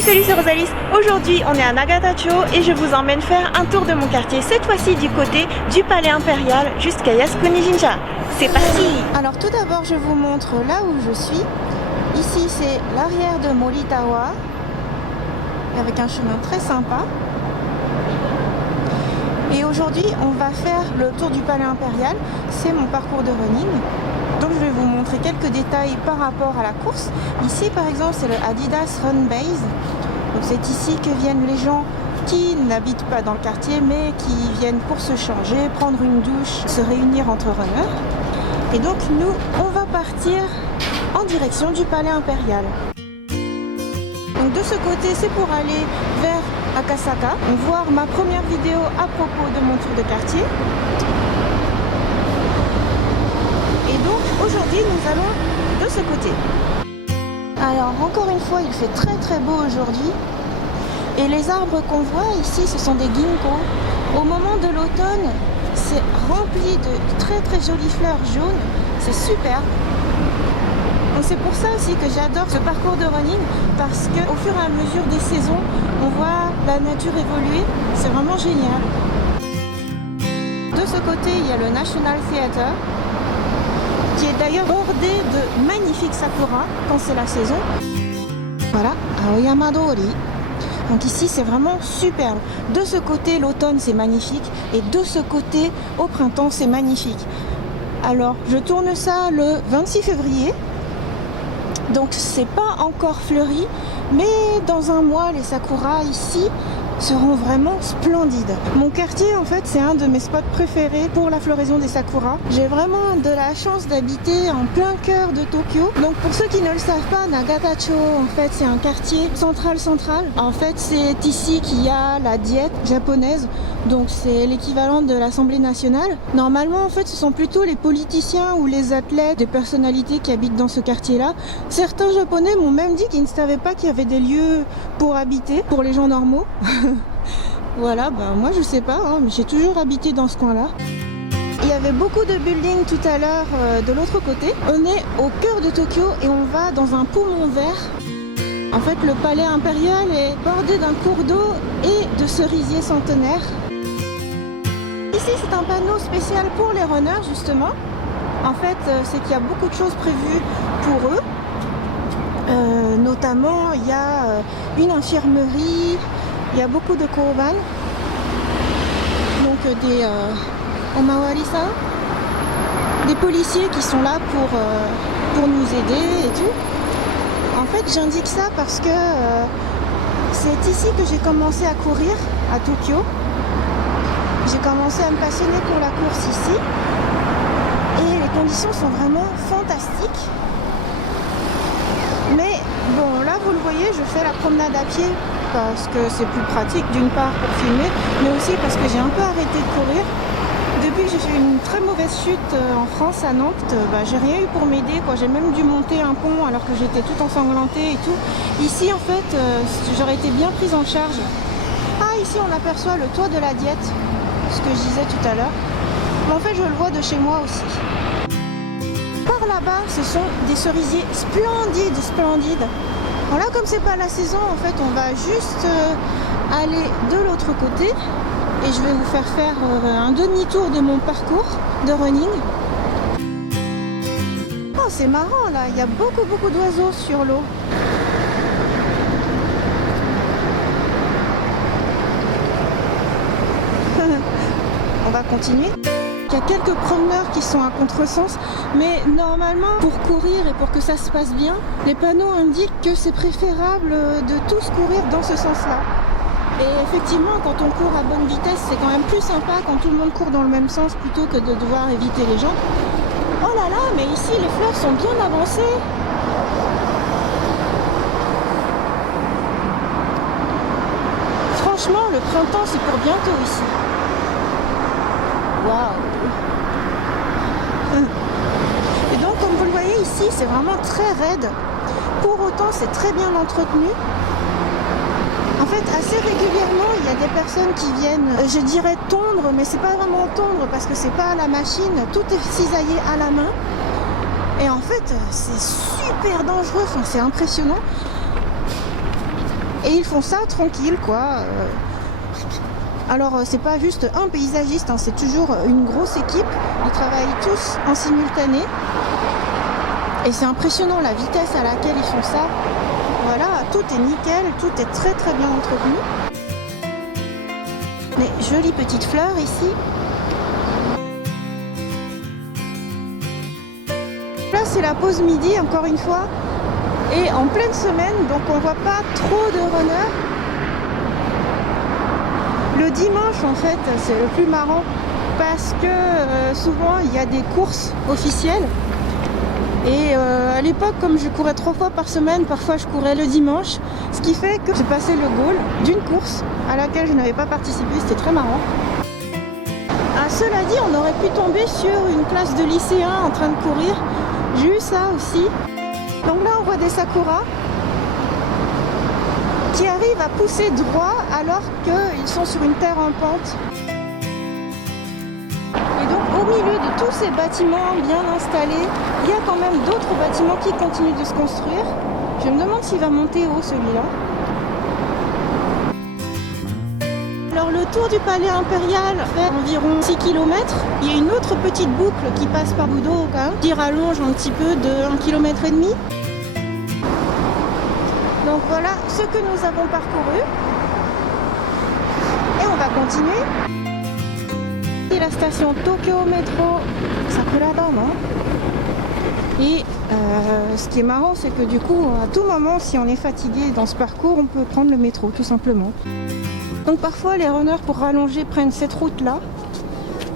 Salut, c'est Rosalis. Aujourd'hui, on est à Nagatacho et je vous emmène faire un tour de mon quartier, cette fois-ci du côté du palais impérial jusqu'à Yasukuni Jinja. C'est parti! Alors tout d'abord, je vous montre là où je suis. Ici, c'est l'arrière de Moritawa, avec un chemin très sympa. Et aujourd'hui, on va faire le tour du palais impérial. C'est mon parcours de running. Donc je vais vous montrer quelques détails par rapport à la course. Ici par exemple c'est le Adidas Run Base. Donc c'est ici que viennent les gens qui n'habitent pas dans le quartier mais qui viennent pour se changer, prendre une douche, se réunir entre runners. Et donc nous on va partir en direction du palais impérial. Donc de ce côté c'est pour aller vers Akasaka. On va voir ma première vidéo à propos de mon tour de quartier. Et donc aujourd'hui nous allons de ce côté. Alors encore une fois il fait très beau aujourd'hui. Et les arbres qu'on voit ici ce sont des ginkgo. Au moment de l'automne c'est rempli de très jolies fleurs jaunes. C'est super. Donc c'est pour ça aussi que j'adore ce parcours de running. Parce qu'au fur et à mesure des saisons on voit la nature évoluer. C'est vraiment génial. De ce côté il y a le National Theatre, qui est d'ailleurs bordé de magnifiques sakura quand c'est la saison. Voilà, Aoyama Dori. Donc ici c'est vraiment superbe. De ce côté l'automne c'est magnifique et de ce côté au printemps c'est magnifique. Alors je tourne ça le 26 février. Donc c'est pas encore fleuri, mais dans un mois les sakuras ici seront vraiment splendides. Mon quartier en fait c'est un de mes spots préférés pour la floraison des sakuras. J'ai vraiment de la chance d'habiter en plein cœur de Tokyo. Donc pour ceux qui ne le savent pas, Nagatacho en fait c'est un quartier central. En fait c'est ici qu'il y a la diète japonaise. Donc c'est l'équivalent de l'Assemblée nationale. Normalement en fait ce sont plutôt les politiciens ou les athlètes, des personnalités qui habitent dans ce quartier là. Certains japonais m'ont même dit qu'ils ne savaient pas qu'il y avait des lieux pour habiter, pour les gens normaux. Voilà, ben moi je sais pas, hein, mais j'ai toujours habité dans ce coin là. Il y avait beaucoup de buildings tout à l'heure de l'autre côté. On est au cœur de Tokyo et on va dans un poumon vert. En fait le palais impérial est bordé d'un cours d'eau et de cerisiers centenaires. Ici c'est un panneau spécial pour les runners justement. En fait c'est qu'il y a beaucoup de choses prévues pour eux. Notamment il y a une infirmerie, il y a beaucoup de koban, donc des omawari-san, des policiers qui sont là pour nous aider et tout. En fait j'indique ça parce que c'est ici que j'ai commencé à courir à Tokyo. J'ai commencé à me passionner pour la course ici et les conditions sont vraiment fantastiques. Mais bon, là vous le voyez, je fais la promenade à pied parce que c'est plus pratique d'une part pour filmer, mais aussi parce que j'ai un peu arrêté de courir. Depuis que j'ai fait une très mauvaise chute en France à Nantes, j'ai rien eu pour m'aider, quoi. J'ai même dû monter un pont alors que j'étais toute ensanglantée et tout. Ici en fait, j'aurais été bien prise en charge. Ah, ici on aperçoit le toit de la diète, ce que je disais tout à l'heure. Mais en fait je le vois de chez moi aussi. Par là-bas, ce sont des cerisiers splendides. Voilà, comme c'est pas la saison, en fait, on va juste aller de l'autre côté et je vais vous faire un demi-tour de mon parcours de running. Oh, c'est marrant là, il y a beaucoup d'oiseaux sur l'eau. On va continuer. Il y a quelques promeneurs qui sont à contresens, mais normalement pour courir et pour que ça se passe bien, les panneaux indiquent que c'est préférable de tous courir dans ce sens-là. Et effectivement, quand on court à bonne vitesse, c'est quand même plus sympa quand tout le monde court dans le même sens plutôt que de devoir éviter les gens. Oh là là, mais ici les fleurs sont bien avancées. Franchement, le printemps c'est pour bientôt ici. Waouh! Et donc comme vous le voyez ici c'est vraiment très raide. Pour autant c'est très bien entretenu. En fait assez régulièrement il y a des personnes qui viennent, je dirais tondre, mais c'est pas vraiment tondre parce que c'est pas à la machine, tout est cisaillé à la main. Et en fait c'est super dangereux, enfin, c'est impressionnant. Et ils font ça tranquille, quoi. Alors c'est pas juste un paysagiste, hein, c'est toujours une grosse équipe. Ils travaillent tous en simultané. Et c'est impressionnant la vitesse à laquelle ils font ça. Voilà, tout est nickel, tout est très très bien entretenu. Les jolies petites fleurs ici. Là c'est la pause midi encore une fois. Et en pleine semaine, donc on voit pas trop de runners. Le dimanche en fait c'est le plus marrant parce que souvent il y a des courses officielles. Et à l'époque, comme je courais 3 fois par semaine, parfois je courais le dimanche, ce qui fait que j'ai passé le goal d'une course à laquelle je n'avais pas participé, c'était très marrant. Ah, cela dit, on aurait pu tomber sur une classe de lycéens en train de courir, j'ai eu ça aussi. Donc là on voit des sakuras qui arrivent à pousser droit alors qu'ils sont sur une terre en pente. Et donc au milieu de tous ces bâtiments bien installés, il y a quand même d'autres bâtiments qui continuent de se construire. Je me demande s'il va monter haut celui-là. Alors le tour du palais impérial fait environ 6 km. Il y a une autre petite boucle qui passe par Budokan, qui rallonge un petit peu de 1,5 km. Donc voilà ce que nous avons parcouru. Et on va continuer. Et la station Tokyo Metro Sakurabama. Et ce qui est marrant, c'est que du coup, à tout moment, si on est fatigué dans ce parcours, on peut prendre le métro, tout simplement. Donc parfois, les runners, pour rallonger, prennent cette route-là.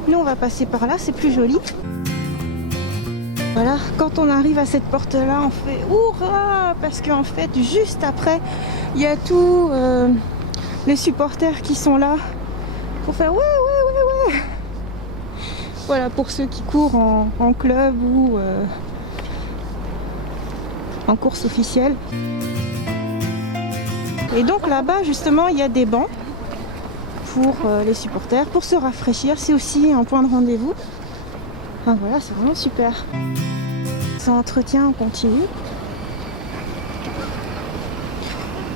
Nous, on va passer par là, c'est plus joli. Voilà, quand on arrive à cette porte-là, on fait « Hurrah !» parce qu'en fait, juste après, il y a tous les supporters qui sont là pour faire « Ouais, ouais, ouais, ouais !» Voilà, pour ceux qui courent en club ou en course officielle. Et donc là-bas, justement, il y a des bancs pour les supporters, pour se rafraîchir. C'est aussi un point de rendez-vous. Enfin voilà, c'est vraiment super. Ça entretient en continu.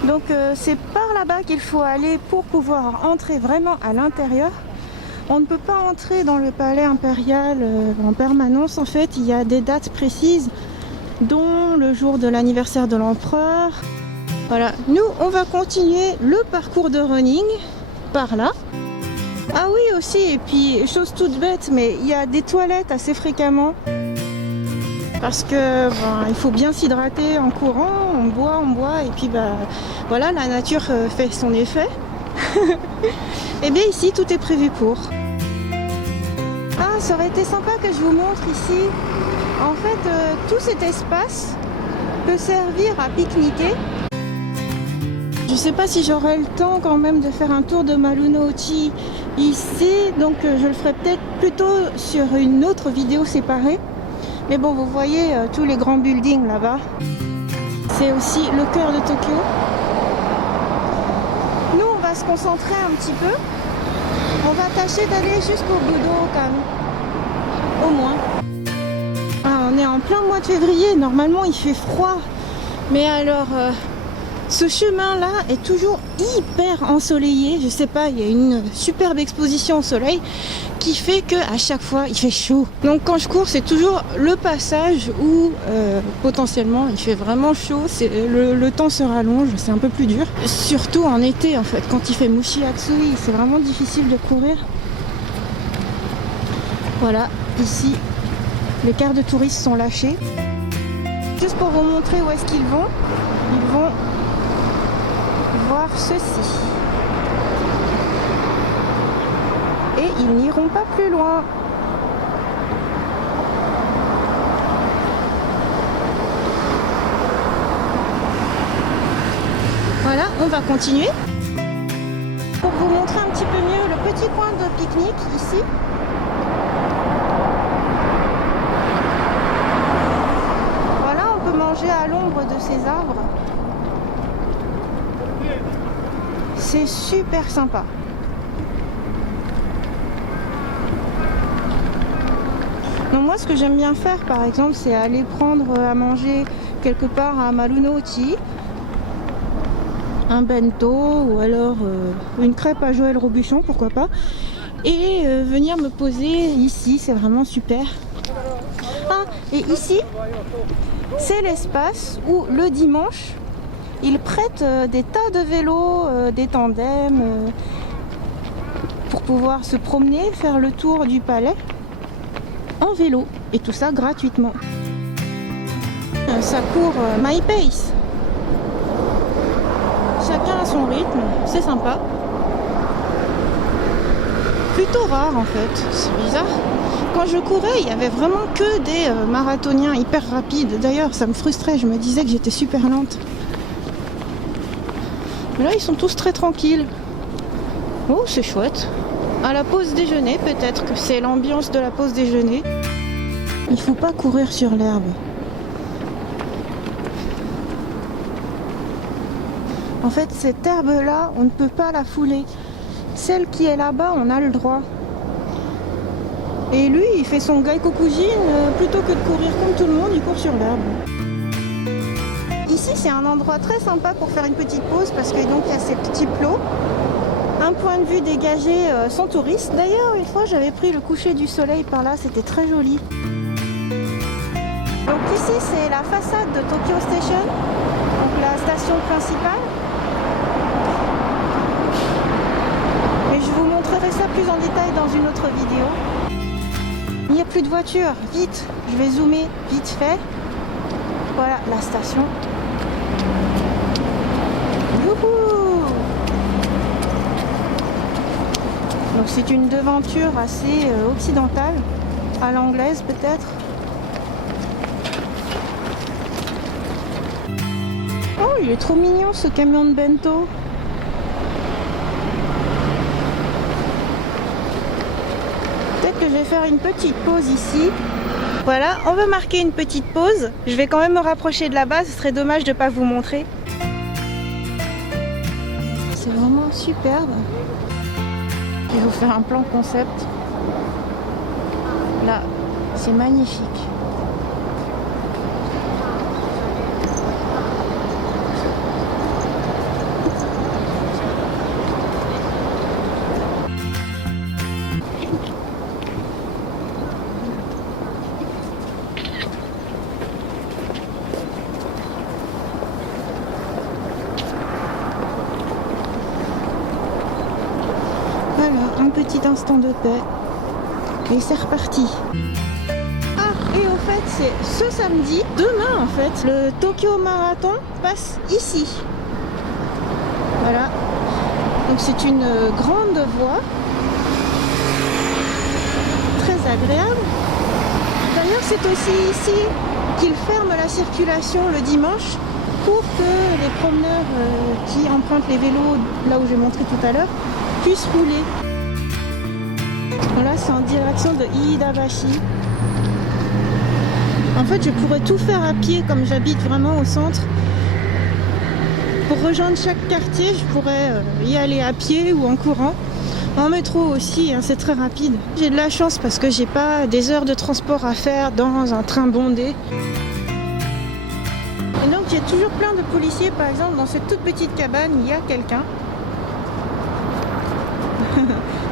Donc c'est par là-bas qu'il faut aller pour pouvoir entrer vraiment à l'intérieur. On ne peut pas entrer dans le palais impérial en permanence. En fait, il y a des dates précises, dont le jour de l'anniversaire de l'empereur. Voilà, nous on va continuer le parcours de running par là. Ah oui aussi, et puis chose toute bête, mais il y a des toilettes assez fréquemment. Parce que il faut bien s'hydrater en courant, on boit, et puis voilà, la nature fait son effet. Et bien ici, tout est prévu pour. Ah, ça aurait été sympa que je vous montre ici. En fait, tout cet espace peut servir à pique-niquer. Je ne sais pas si j'aurai le temps quand même de faire un tour de Marunouchi ici. Donc je le ferai peut-être plutôt sur une autre vidéo séparée. Mais bon, vous voyez tous les grands buildings là-bas. C'est aussi le cœur de Tokyo. Nous, on va se concentrer un petit peu. On va tâcher d'aller jusqu'au Budokan. Au moins. Ah, on est en plein mois de février. Normalement, il fait froid. Mais alors, ce chemin-là est toujours hyper ensoleillé. Je sais pas, il y a une superbe exposition au soleil qui fait qu'à chaque fois, il fait chaud. Donc quand je cours, c'est toujours le passage où potentiellement il fait vraiment chaud. Le temps se rallonge, c'est un peu plus dur. Surtout en été, en fait, quand il fait Mushi Atsui, c'est vraiment difficile de courir. Voilà, ici, les cars de touristes sont lâchés. Juste pour vous montrer où est-ce qu'ils vont voir ceci. Et ils n'iront pas plus loin. Voilà, on va continuer. Pour vous montrer un petit peu mieux le petit coin de pique-nique ici. Voilà, on peut manger à l'ombre de ces arbres. C'est super sympa. Donc moi, ce que j'aime bien faire, par exemple, c'est aller prendre à manger quelque part à Marunouchi. un bento ou alors une crêpe à Joël Robuchon, pourquoi pas. Et venir me poser ici, c'est vraiment super. Ah, et ici, c'est l'espace où le dimanche, ils prêtent des tas de vélos, des tandems, pour pouvoir se promener, faire le tour du palais en vélo. Et tout ça gratuitement. Ça court my pace. Chacun a son rythme, c'est sympa. Plutôt rare en fait, c'est bizarre. Quand je courais, il y avait vraiment que des marathoniens hyper rapides. D'ailleurs, ça me frustrait, je me disais que j'étais super lente. Mais là, ils sont tous très tranquilles. Oh, c'est chouette. À la pause déjeuner, peut-être que c'est l'ambiance de la pause déjeuner. Il faut pas courir sur l'herbe. En fait, cette herbe-là, on ne peut pas la fouler. Celle qui est là-bas, on a le droit. Et lui, il fait son gaikokujin, plutôt que de courir comme tout le monde, il court sur l'herbe. Ici, c'est un endroit très sympa pour faire une petite pause parce que donc il y a ces petits plots. Un point de vue dégagé sans touristes. D'ailleurs, une fois, j'avais pris le coucher du soleil par là, c'était très joli. Donc ici, c'est la façade de Tokyo Station, donc la station principale. Mais je vous montrerai ça plus en détail dans une autre vidéo. Il n'y a plus de voitures, vite, je vais zoomer vite fait. Voilà la station. Youhou! Donc c'est une devanture assez occidentale, à l'anglaise peut-être. Oh, il est trop mignon ce camion de bento. Peut-être que je vais faire une petite pause ici. Voilà, on va marquer une petite pause. Je vais quand même me rapprocher de là-bas, ce serait dommage de ne pas vous montrer. C'est vraiment superbe. Je vais vous faire un plan concept. Là, c'est magnifique. Voilà, un petit instant de paix. Et c'est reparti. Ah, et au fait, c'est ce samedi, demain en fait, le Tokyo Marathon passe ici. Voilà. Donc c'est une grande voie. Très agréable. D'ailleurs, c'est aussi ici qu'ils ferment la circulation le dimanche pour que les promeneurs qui empruntent les vélos, là où j'ai montré tout à l'heure, puissent rouler. Là, c'est en direction de Iidabashi. En fait, je pourrais tout faire à pied comme j'habite vraiment au centre. Pour rejoindre chaque quartier, je pourrais y aller à pied ou en courant. En métro aussi, hein, c'est très rapide. J'ai de la chance parce que j'ai pas des heures de transport à faire dans un train bondé. Et donc, il y a toujours plein de policiers. Par exemple, dans cette toute petite cabane, il y a quelqu'un.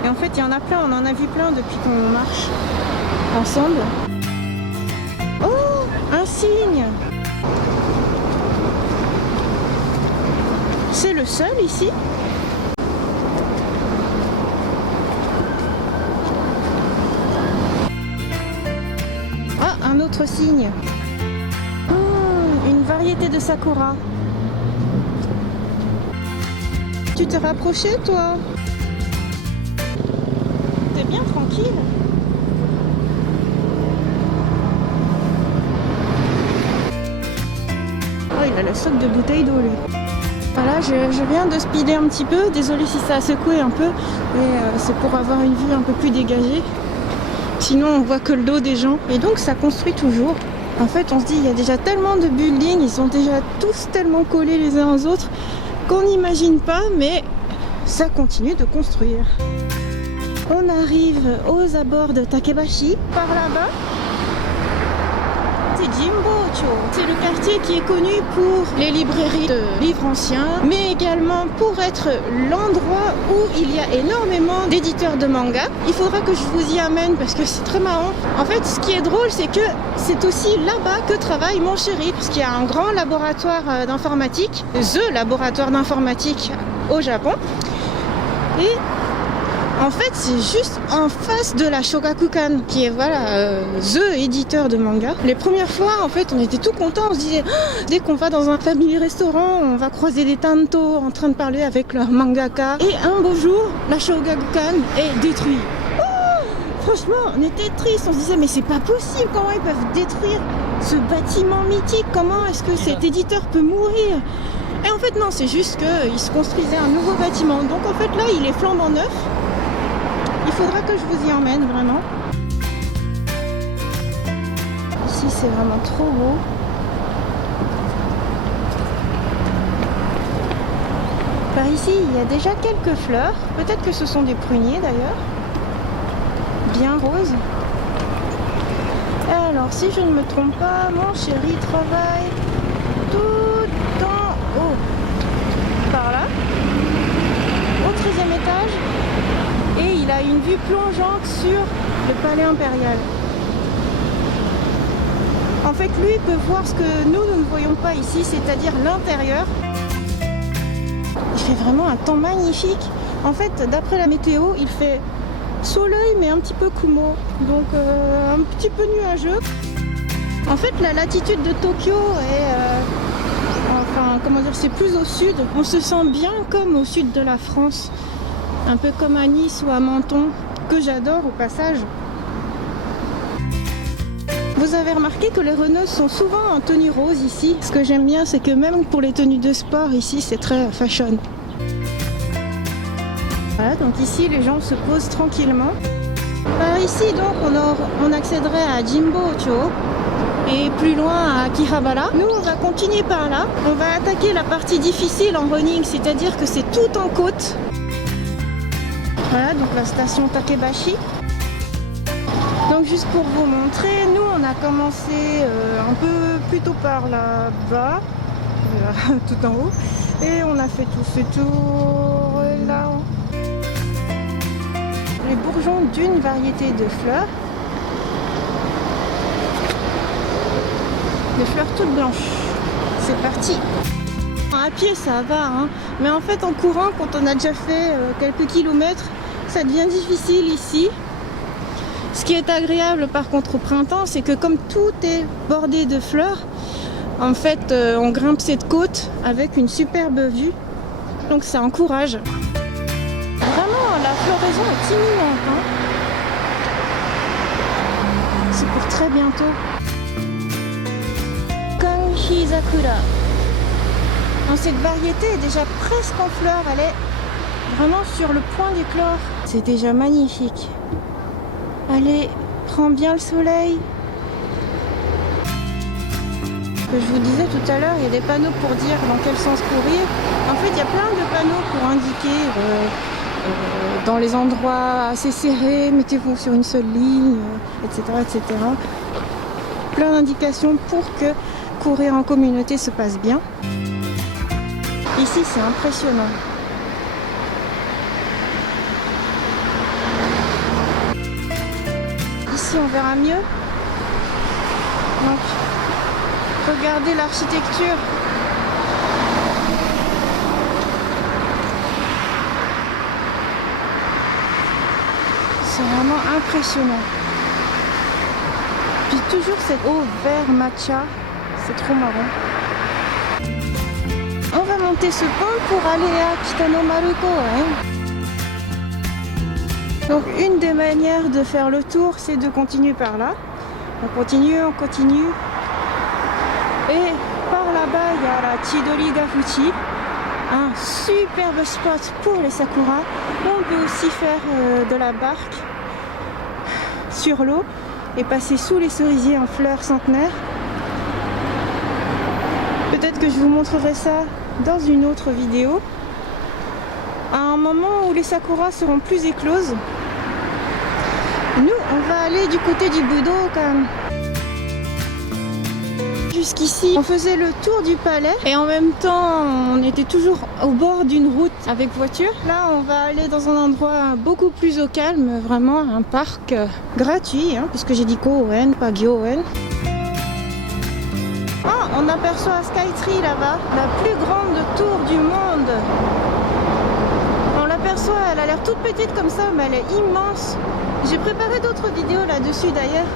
Et en fait, il y en a plein, on en a vu plein depuis qu'on marche ensemble. Oh, un cygne! C'est le seul ici? Ah, un autre cygne. Une variété de sakura. Tu t'es rapproché, toi? T'es bien tranquille. Oh, il a le sac de bouteilles d'eau, lui. Voilà, je viens de speeder un petit peu. Désolée si ça a secoué un peu, mais c'est pour avoir une vue un peu plus dégagée. Sinon, on voit que le dos des gens. Et donc, ça construit toujours. En fait, on se dit, il y a déjà tellement de buildings, ils sont déjà tous tellement collés les uns aux autres qu'on n'imagine pas, mais ça continue de construire. On arrive aux abords de Takebashi, par là-bas. C'est Jimbocho. C'est le quartier qui est connu pour les librairies de livres anciens, mais également pour être l'endroit où il y a énormément d'éditeurs de manga. Il faudra que je vous y amène parce que c'est très marrant. En fait, ce qui est drôle, c'est que c'est aussi là-bas que travaille mon chéri, parce qu'il y a un grand laboratoire d'informatique, the laboratoire d'informatique au Japon. Et en fait, c'est juste en face de la Shogakukan, qui est the éditeur de manga. Les premières fois, en fait, on était tout contents. On se disait, dès qu'on va dans un family restaurant, on va croiser des tantos en train de parler avec leur mangaka. Et un beau jour, la Shogakukan est détruite. Franchement, on était triste. On se disait, mais c'est pas possible. Comment ils peuvent détruire ce bâtiment mythique? Comment est-ce que cet éditeur peut mourir? Et en fait, non, c'est juste qu'il se construisait un nouveau bâtiment. Donc en fait, là, il est flambant neuf. Il faudra que je vous y emmène, vraiment. Ici, c'est vraiment trop beau. Par ici, il y a déjà quelques fleurs. Peut-être que ce sont des pruniers, d'ailleurs. Bien roses. Alors, si je ne me trompe pas, mon chéri travaille tout en haut. Par là. Au 13e étage. Et il a une vue plongeante sur le palais impérial. En fait, lui peut voir ce que nous ne voyons pas ici, c'est-à-dire l'intérieur. Il fait vraiment un temps magnifique. En fait, d'après la météo, il fait soleil mais un petit peu kumo, donc un petit peu nuageux. En fait, la latitude de Tokyo est, c'est plus au sud. On se sent bien comme au sud de la France. Un peu comme à Nice ou à Menton, que j'adore au passage. Vous avez remarqué que les Rennaises sont souvent en tenue rose ici. Ce que j'aime bien, c'est que même pour les tenues de sport, ici, c'est très fashion. Voilà, donc ici, les gens se posent tranquillement. Par ici, donc, on accéderait à Jimbocho et plus loin à Akihabara. Nous, on va continuer par là. On va attaquer la partie difficile en running, c'est-à-dire que c'est tout en côte. Voilà, donc la station Takebashi. Donc juste pour vous montrer, nous on a commencé un peu plus tôt par là-bas, tout en haut, et on a fait tout ce tour là. Les bourgeons d'une variété de fleurs. Des fleurs toutes blanches. C'est parti. À pied ça va, hein. Mais en fait en courant, quand on a déjà fait quelques kilomètres, ça devient difficile ici. Ce qui est agréable par contre au printemps, c'est que comme tout est bordé de fleurs, en fait on grimpe cette côte avec une superbe vue. Donc ça encourage. Vraiment la floraison est imminente, hein. C'est pour très bientôt. Kanhizakura. Cette variété est déjà presque en fleurs, elle est vraiment sur le point d'éclore. C'est déjà magnifique. Allez, prends bien le soleil. Ce que je vous disais tout à l'heure, il y a des panneaux pour dire dans quel sens courir. En fait, il y a plein de panneaux pour indiquer dans les endroits assez serrés, mettez-vous sur une seule ligne, etc., etc. Plein d'indications pour que courir en communauté se passe bien. Ici, c'est impressionnant. Ici, on verra mieux. Donc, regardez l'architecture. C'est vraiment impressionnant. Puis toujours cette eau vert matcha. C'est trop marrant. On va monter ce pont pour aller à Kitanomaruko. Donc une des manières de faire le tour, c'est de continuer par là. On continue. Et par là-bas, il y a la Chidori Gafuchi. Un superbe spot pour les sakuras. On peut aussi faire de la barque sur l'eau et passer sous les cerisiers en fleurs centenaires. Peut-être que je vous montrerai ça dans une autre vidéo. À un moment où les sakuras seront plus écloses. Nous, on va aller du côté du Budokan. jusqu'ici, on faisait le tour du palais et en même temps on était toujours au bord d'une route avec voiture. Là on va aller dans un endroit beaucoup plus au calme, vraiment un parc gratuit, hein, puisque j'ai dit Koen, pas Gyoen. Ah, on aperçoit Skytree là-bas, la plus grande tour du monde. On l'aperçoit, elle a l'air toute petite comme ça, mais elle est immense. J'ai préparé d'autres vidéos là-dessus d'ailleurs.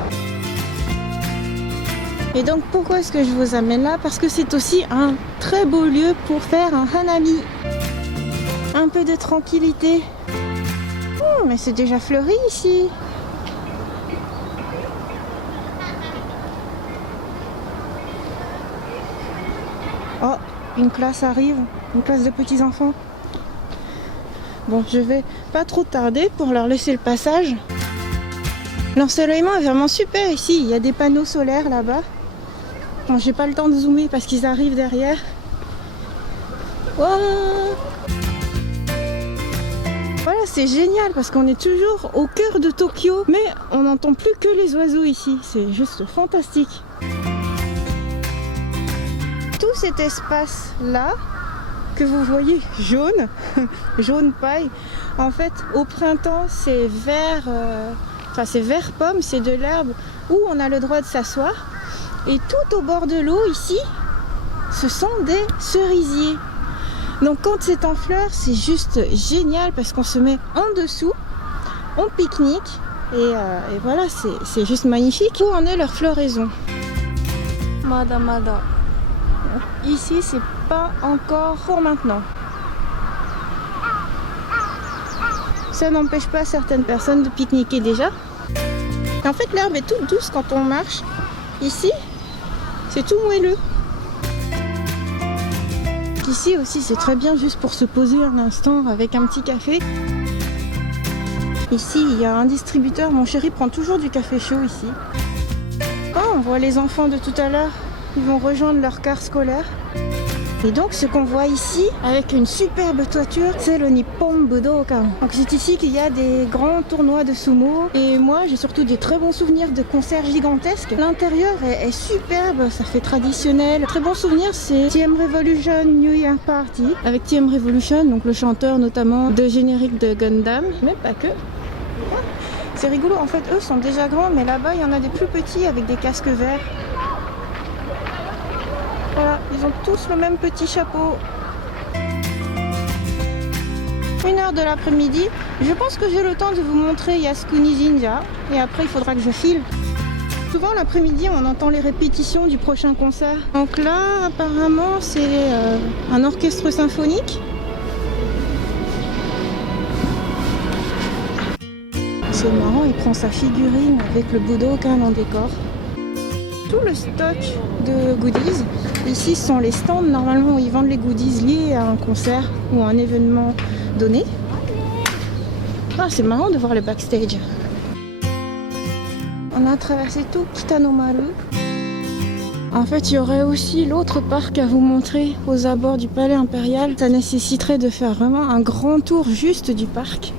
Et donc pourquoi est-ce que je vous amène là? Parce que c'est aussi un très beau lieu pour faire un hanami. Un peu de tranquillité. Mais c'est déjà fleuri ici. Oh, une classe arrive, une classe de petits enfants. Bon, je vais pas trop tarder pour leur laisser le passage. L'ensoleillement est vraiment super ici, il y a des panneaux solaires là-bas. Bon, j'ai pas le temps de zoomer parce qu'ils arrivent derrière. Wow. Voilà, c'est génial parce qu'on est toujours au cœur de Tokyo, mais on n'entend plus que les oiseaux ici. C'est juste fantastique. Tout cet espace-là, que vous voyez jaune, jaune paille, en fait, au printemps, c'est vert, c'est vert pomme, c'est de l'herbe où on a le droit de s'asseoir. Et tout au bord de l'eau ici, ce sont des cerisiers. Donc quand c'est en fleurs, c'est juste génial parce qu'on se met en dessous, on pique-nique et voilà, c'est juste magnifique. Où en est leur floraison? Mada. Ici, c'est pas encore pour maintenant. Ça n'empêche pas certaines personnes de pique-niquer déjà. Et en fait, l'herbe est toute douce quand on marche. Ici, c'est tout moelleux. Ici aussi, c'est très bien juste pour se poser un instant avec un petit café. Ici, il y a un distributeur. Mon chéri prend toujours du café chaud ici. Oh, on voit les enfants de tout à l'heure. Ils vont rejoindre leur car scolaire. Et donc ce qu'on voit ici, avec une superbe toiture, c'est le Nippon Budokan. Donc c'est ici qu'il y a des grands tournois de sumo. Et moi j'ai surtout des très bons souvenirs de concerts gigantesques. L'intérieur est superbe, ça fait traditionnel. Très bon souvenir, c'est TM Revolution New Year Party. Avec TM Revolution, donc le chanteur notamment de générique de Gundam, mais pas que. C'est rigolo, en fait eux sont déjà grands, mais là-bas il y en a des plus petits avec des casques verts. Voilà, ils ont tous le même petit chapeau. 1h de l'après-midi. Je pense que j'ai le temps de vous montrer Yasukuni Jinja. Et après, il faudra que je file. Souvent, l'après-midi, on entend les répétitions du prochain concert. Donc là, apparemment, c'est un orchestre symphonique. C'est marrant, il prend sa figurine avec le Budokan en décor. Tout le stock de goodies. Ici, ce sont les stands normalement où ils vendent les goodies liés à un concert ou à un événement donné. Ah, c'est marrant de voir le backstage. On a traversé tout Kitanomaru. En fait, il y aurait aussi l'autre parc à vous montrer aux abords du palais impérial. Ça nécessiterait de faire vraiment un grand tour juste du parc.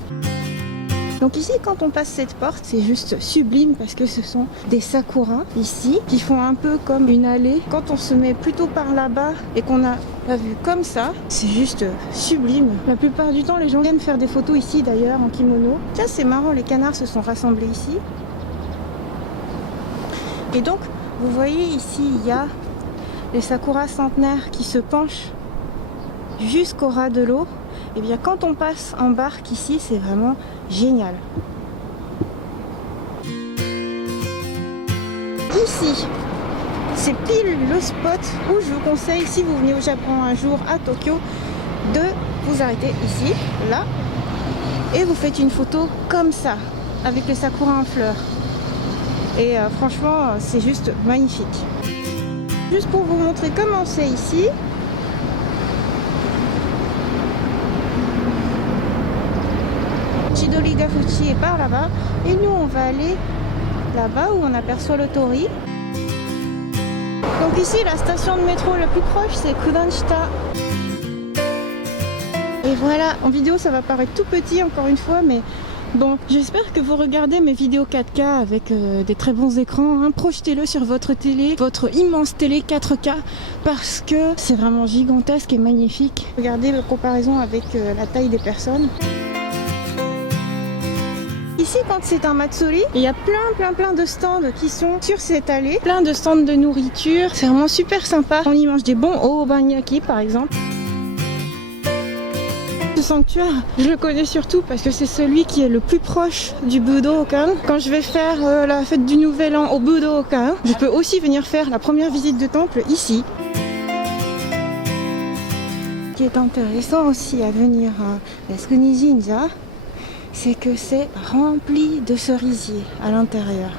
Donc ici, quand on passe cette porte, c'est juste sublime parce que ce sont des sakuras ici qui font un peu comme une allée. Quand on se met plutôt par là-bas et qu'on a la vue comme ça, c'est juste sublime. La plupart du temps, les gens viennent faire des photos ici d'ailleurs en kimono. Ça, c'est marrant, les canards se sont rassemblés ici. Et donc, vous voyez ici, il y a les sakuras centenaires qui se penchent jusqu'au ras de l'eau. Et bien quand on passe en barque ici, c'est vraiment génial. Ici, c'est pile le spot où je vous conseille, si vous venez au Japon un jour à Tokyo, de vous arrêter ici, là, et vous faites une photo comme ça, avec les sakuras en fleurs. Et franchement, c'est juste magnifique. Juste pour vous montrer comment c'est ici. Chidori Gafuchi est par là-bas et nous on va aller là-bas où on aperçoit le Tori. Donc ici la station de métro la plus proche c'est Kudanshita. Et voilà, en vidéo ça va paraître tout petit encore une fois, mais Bon, j'espère que vous regardez mes vidéos 4K avec des très bons écrans, hein. Projetez-le sur votre télé, votre immense télé 4K, parce que c'est vraiment gigantesque et magnifique. Regardez la comparaison avec la taille des personnes. Ici, quand c'est un Matsuri, il y a plein de stands qui sont sur cette allée, plein de stands de nourriture, c'est vraiment super sympa. On y mange des bons obanyaki par exemple. Ce sanctuaire, je le connais surtout parce que c'est celui qui est le plus proche du Budokan. Quand je vais faire la fête du Nouvel An au Budokan, je peux aussi venir faire la première visite de temple ici. Ce qui est intéressant aussi à venir à Yasukuni Jinja, c'est que c'est rempli de cerisiers à l'intérieur.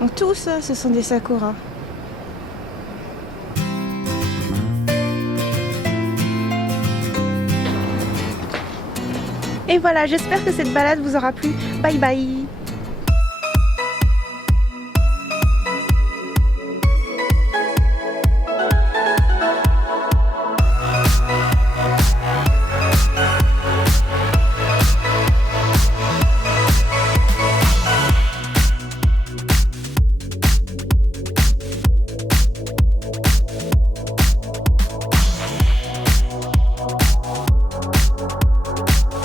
Donc tout ça, ce sont des sakuras. Et voilà, j'espère que cette balade vous aura plu. Bye bye!